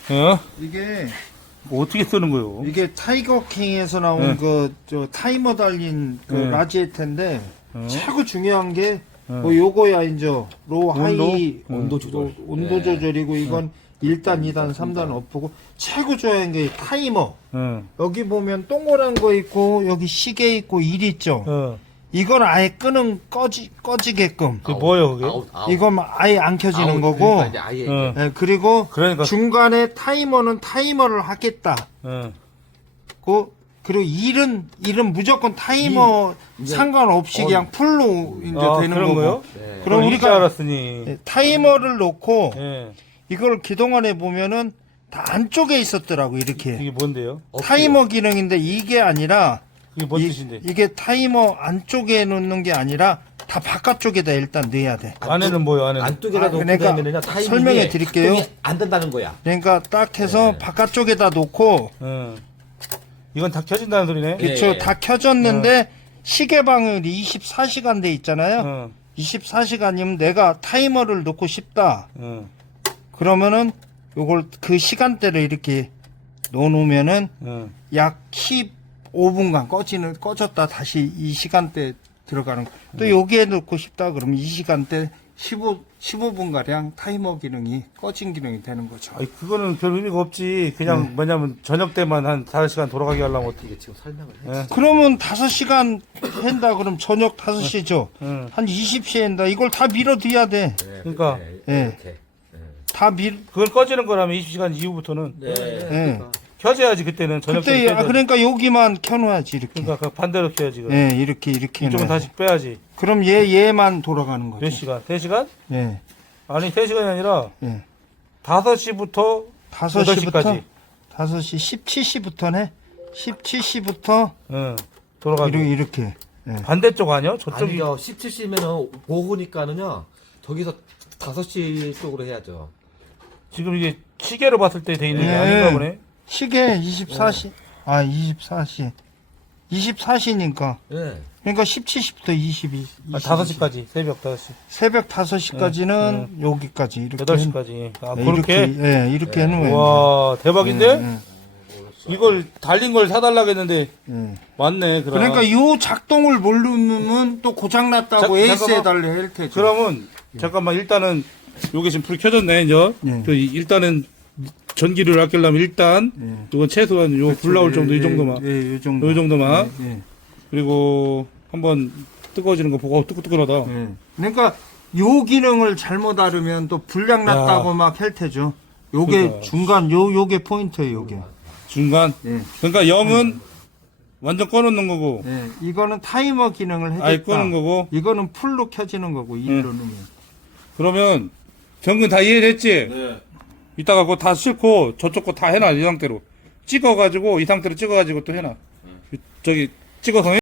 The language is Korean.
어? 이게 뭐 어떻게 쓰는 거요? 이게 타이거킹에서 나온 네. 저 타이머 달린 그 네. 라지에트인데 최고 중요한 게 네. 뭐 요거야 이제 로 하이 온도 조절. 온도 조절이고 이건 1단, 2단, 3단 업프고 최고 중요한 게 타이머. 여기 보면 동그란 거 있고 여기 시계 있고 일 있죠. 이건 아예 끄는 꺼지게끔. 그 뭐예요 그게? 이건 아예 안 켜지는 거고. 그러니까 이제 아예 어. 예, 그리고 그러니까. 중간에 타이머는 타이머를 하겠다. 그리고 일은 무조건 타이머 상관없이 그냥 풀로 이제 되는 그런 거고. 거요? 네. 그럼 우리가 우리가 알았으니. 예, 타이머를 놓고 예. 이걸 그동안에 보면은 다 안쪽에 있었더라고 이렇게. 이게 뭔데요? 타이머 기능인데 이게 아니라 이게 뭔 뜻인데? 이게 타이머 안쪽에 놓는 게 아니라 다 바깥쪽에다 일단 넣어야 돼. 안에는 뭐요? 안에는? 안쪽에다 놓고 그러니까 그러면은 타이밍이 설명해 드릴게요. 작동이 안 된다는 거야. 그러니까 딱 해서 네. 바깥쪽에다 놓고 이건 다 켜진다는 소리네. 예. 그쵸 다 켜졌는데 시계 방열이 24시간 돼 있잖아요. 24시간이면 내가 타이머를 놓고 싶다. 그러면은 요걸 그 시간대를 이렇게 넣어놓으면은 약 15분간 꺼졌다 다시 이 시간대 들어가는 거. 또 여기에 넣고 싶다 그러면 이 시간대 15분가량 타이머 기능이 꺼진 기능이 되는 거죠. 아니 그거는 별 의미가 없지. 그냥 뭐냐면 저녁 때만 한 5시간 돌아가게 하려면 어떻게 지금 설명을 해. 예. 그러면 5시간 한다 그럼 저녁 5시죠. 응. 한 20시에 한다. 이걸 다 밀어둬야 돼. 네, 그러니까. 예. 이렇게. 다 밀. 그걸 꺼지는 거라면 20시간 이후부터는 네. 예. 켜져야지 그때는 저녁 때 그때 그러니까 여기만 켜놓아야지 이렇게. 그러니까 그 반대로 켜야지. 그럼. 예, 이렇게 이쪽은 해놔야 다시 돼. 빼야지. 그럼 얘만 돌아가는 거죠. 몇 시간? 3시간? 예, 아니 3시간이 아니라 예. 5시부터 5시부터 5시 17시부터네. 17시부터 응. 돌아가게. 이렇게. 예. 반대쪽 아니야? 저쪽이. 아니요. 17시면은 오후니까는요. 저기서 5시 쪽으로 해야죠. 지금 이게 시계로 봤을 때 돼 있는 게 예. 아닌가 보네. 시계 24시. 아, 24시. 24시니까. 예. 그러니까 17시부터 22. 5시까지. 새벽 5시. 새벽 5시까지는 여기까지 이렇게. 8시까지. 아, 예, 그렇게? 예, 이렇게 해놓으면. 와, 대박인데? 예, 이걸 달린 걸 사달라고 했는데, 예. 맞네, 그럼. 그러니까 요 작동을 모르면 또 고장났다고 에이스에 잠깐만. 달래 할 테죠. 그러면, 잠깐만, 일단은, 요게 지금 불이 켜졌네, 이제. 예. 그 일단은, 전기를 아끼려면 일단, 예. 이건 최소한 요 불 나올 정도, 이 정도만. 예, 요 정도. 요 정도만. 예, 예. 그리고, 한번 뜨거워지는 거 보고, 뜨끈뜨끈하다. 예. 그러니까 요 기능을 잘못 알으면 또 불량 났다고 야. 막 할 테죠. 요게 그러니까. 중간 요게 포인트예요, 요게. 중간. 예. 그러니까 0은 완전 꺼놓는 거고, 예. 이거는 타이머 기능을 해줬다. 아예 끄는 거고, 이거는 풀로 켜지는 거고 일로 넣으면. 그러면, 정근 다 이해됐지? 네. 이따가 그거 다 싣고 저쪽 거 다 해놔 이 상태로 찍어가지고 이 상태로 찍어가지고 또 해놔 저기 찍어서